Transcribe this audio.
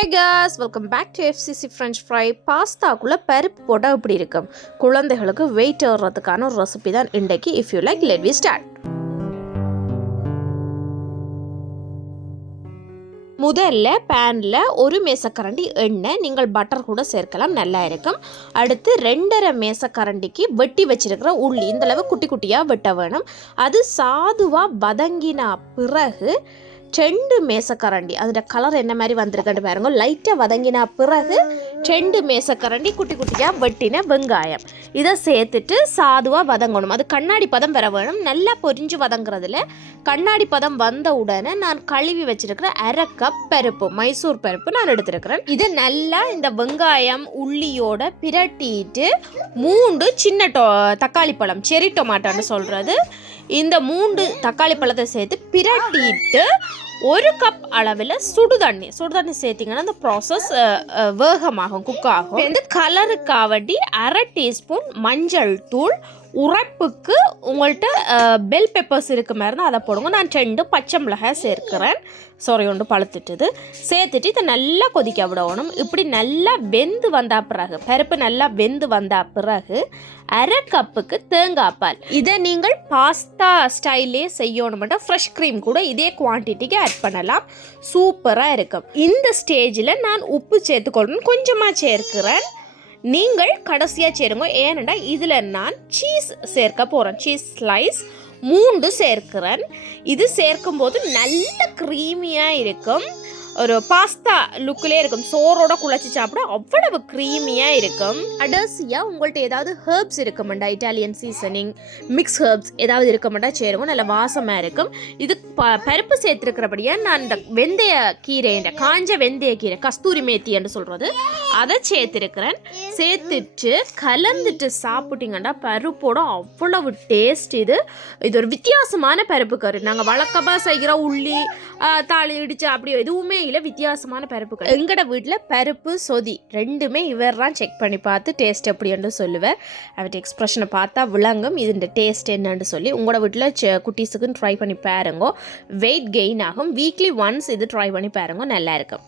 Hey guys welcome back to FCC French fry பாஸ்தாக்குள்ளே பருப்பு போட்டால் இப்படி இருக்கும்? குழந்தைகளுக்கு வெயிட் ஏறுறதுக்கான ஒரு ரெசிபி தான் இன்றைக்கு if you like let we start முதல்ல பேனில் ஒரு மேசக்கரண்டி எண்ணெய் நீங்கள் பட்டர் கூட சேர்க்கலாம் நல்லா இருக்கும். அடுத்து ரெண்டரை மேசக்கரண்டிக்கு வெட்டி வச்சிருக்கிற உள்ளி இந்த அளவு குட்டி குட்டியாக வெட்ட வேணும். அது சாதுவாக வதங்கின பிறகு செண்டு மேசக்கரண்டி. அதோட கலர் என்ன மாதிரி வந்திருக்குன்னு பாருங்க. லைட்டாக வதங்கினா பிறகு செண்டு மேசக்கரண்டி குட்டி குட்டியாக வெட்டின வெங்காயம். இதை சேர்த்துட்டு சாதுவாக வதங்கணும். அது கண்ணாடி பதம் வர வேணும். நல்லா பொரிஞ்சு வதங்குறதுல கண்ணாடி பதம் வந்த உடனே நான் கழுவி வச்சிருக்கிற அரை கப் பருப்பு மைசூர் பருப்பு நான் எடுத்திருக்கிறேன். இதை நல்லா இந்த வெங்காயம் உள்ளியோட பிரட்டிட்டு மூண்டு சின்ன டொ தக்காளி பழம் செரி டொமாட்டோன்னு சொல்கிறது இந்த மூன்று தக்காளி பழத்தை சேர்த்து பிரட்டிட்டு ஒரு கப் அளவில் சுடு தண்ணி சுடு தண்ணி சேர்த்திங்கன்னா அந்த ப்ராசஸ் வேகமாகும் குக் ஆகும். இந்த கலருக்காவட்டி அரை டீஸ்பூன் மஞ்சள் தூள் உரைப்புக்கு உங்கள்கிட்ட பெல் பெப்பர்ஸ் இருக்க மாதிரி இருந்தால் அதை போடுங்க. நான் ரெண்டு பச்சை மிளகாய் சேர்க்கிறேன். சாரி ஒன்று பழுத்துட்டுது. சேர்த்துட்டு இதை நல்லா கொதிக்க விடணும். இப்படி நல்லா வெந்து வந்தா பிறகு பருப்பு நல்லா வெந்து வந்தா பிறகு அரை கப்புக்கு தேங்காய் பால். இதை நீங்கள் பாஸ்தா ஸ்டைலே செய்யணுமெண்டா ஃப்ரெஷ் க்ரீம் கூட இதே குவான்டிட்டிக்கு ஆட் பண்ணலாம். சூப்பராக இருக்கும். இந்த ஸ்டேஜில் நான் உப்பு சேர்த்துக்கொள்ளணும் கொஞ்சமாக சேர்க்கிறேன். நீங்கள் கடைசியாக சேருங்க. ஏனெண்டா இதில் நான் சீஸ் சேர்க்க போகிறேன் சீஸ் ஸ்லைஸ் மூண்டு சேர்க்கிறேன். இது சேர்க்கும்போது நல்ல க்ரீமியாக இருக்கும். ஒரு பாஸ்தா லுக்கிலே இருக்கும். சோறோட குழச்சி சாப்பிட அவ்வளவு க்ரீமியாக இருக்கும். அடர்சியாக உங்கள்கிட்ட ஏதாவது ஹெர்ப்ஸ் இருக்குமெண்டா இட்டாலியன் சீசனிங் மிக்ஸ் ஹெர்ப்ஸ் ஏதாவது இருக்குமெண்டா சேருவோம் நல்ல வாசமாக இருக்கும். இது ப பருப்பு சேர்த்துருக்கிறபடியாக நான் இந்த வெந்தய கீரை காஞ்ச வெந்தய கீரை கஸ்தூரி மேத்தி என்று சொல்கிறது அதை சேர்த்துருக்கிறேன். சேர்த்துட்டு கலந்துட்டு சாப்பிட்டீங்கன்னா பருப்போட அவ்வளவு டேஸ்ட் இது. இது ஒரு வித்தியாசமான பருப்பு கறி. நாங்கள் வழக்கமாக செய்கிற உள்ளி தாளி இடிச்சு அப்படி எதுவுமே இல்லை. வித்தியாசமான பருப்பு கறி. எங்களோட வீட்டில் பருப்பு சொதி ரெண்டுமே இவர்லாம் செக் பண்ணி பார்த்து டேஸ்ட் எப்படின்னு சொல்லுவேன் அவர்கிட்ட எக்ஸ்ப்ரெஷனை பார்த்தா விளங்கும். இதுன்ற டேஸ்ட் என்னன்னு சொல்லி உங்களோட வீட்டில் குட்டீஸுக்குன்னு ட்ரை பண்ணி பாருங்க. வெயிட் கெயின் ஆகும். வீக்லி ஒன்ஸ் இது ட்ரை பண்ணி பாருங்க. நல்லா இருக்கும்.